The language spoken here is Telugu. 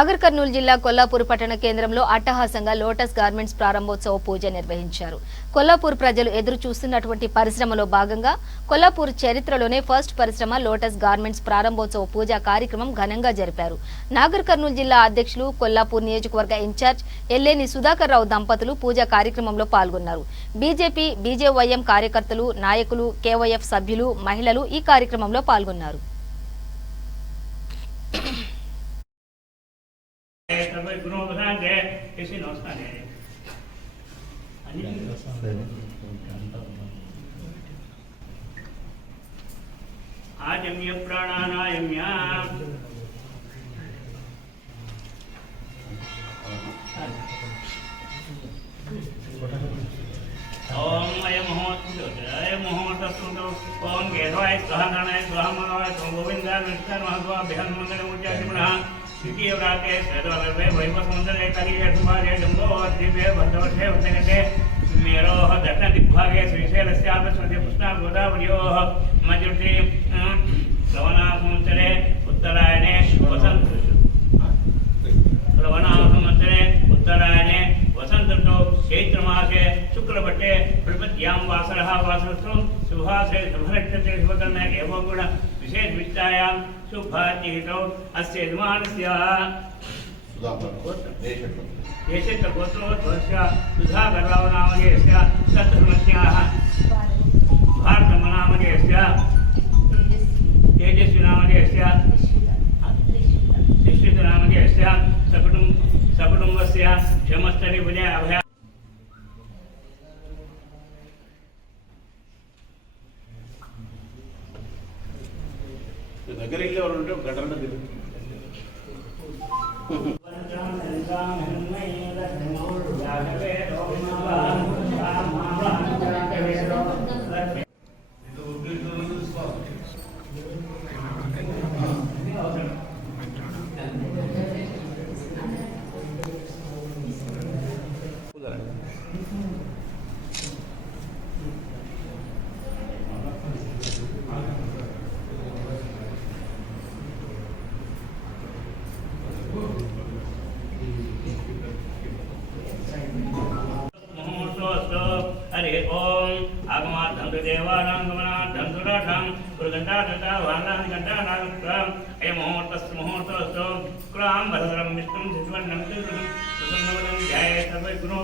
నాగర్ కర్నూలు జిల్లా కొల్లాపూర్ పట్టణ కేంద్రంలో అట్టహాసంగా లోటస్ గార్మెంట్స్ ప్రారంభోత్సవ పూజ నిర్వహించారు. కొల్లాపూర్ ప్రజలు ఎదురు చూస్తున్నటువంటి పరిశ్రమలో భాగంగా కొల్లాపూర్ చరిత్రలోనే ఫస్ట్ పరిశ్రమ లోటస్ గార్మెంట్స్ ప్రారంభోత్సవ పూజా కార్యక్రమం ఘనంగా జరిపారు. నాగర్ కర్నూలు జిల్లా అధ్యక్షులు, కొల్లాపూర్ నియోజకవర్గ ఇన్ఛార్జ్ ఎల్లేని సుధాకర్ రావు దంపతులు పూజా కార్యక్రమంలో పాల్గొన్నారు. బీజేపీ, బీజేవైఎం కార్యకర్తలు, నాయకులు, కేవైఎఫ్ సభ్యులు, మహిళలు ఈ కార్యక్రమంలో పాల్గొన్నారు. आजम्य प्राणानायम्य ओम अयमहोतस्तुतो ओम केशवाय स्वाहा नारायणाय स्वाहा मनोहराय स्वाहा गोविंदाय विष्णुवाय महाद्वा बिहन मंगलमूर्त्यादिमनः द्वितीय व्राते सदवल्लभे वैभवसुन्दरे कलिये सुभागे जम्बो दिव्ये भद्रवर्षे वन्दगते मेरोः दक्षिणदिग्भागे श्रीशैलस्यापस्मृति कृष्णा गोदावर्योः मध्यवर्ति श्रवणासंवत्सरे उत्तरायणे वसन्त ऋतौ चैत्रमासे शुक्लपट्टे प्रपद्यां वासरः वासरस्तु शुभासे शुभनक्षत्रे शुभकर्णे एवं गुण विशेषविष्टायां शुभातिथौ अस्य यजमानस्य देशत्रगोत्रोद्भवस्य सुधाकरराव नामधेयस्य सद्धर्मस्याः भारतमनामधेयस्य तेजस्वी नामधेयस्य निश्चित नामधेयस्य सकुटुम्बस्य क्षमस्तनि विजय अभय దగ్గర ఇల్లు ఎవరు ఉంటే గంటల हरि ओम आगमार्थं देवानां गमनार्थं सुराठां पुरगंटादता वालानिगंटानागत्रं अयमुहूर्तस्तु क्रां भरधरं विष्णुं शिशुवर्णं सुसन्नवनं ध्याये सर्वगुणो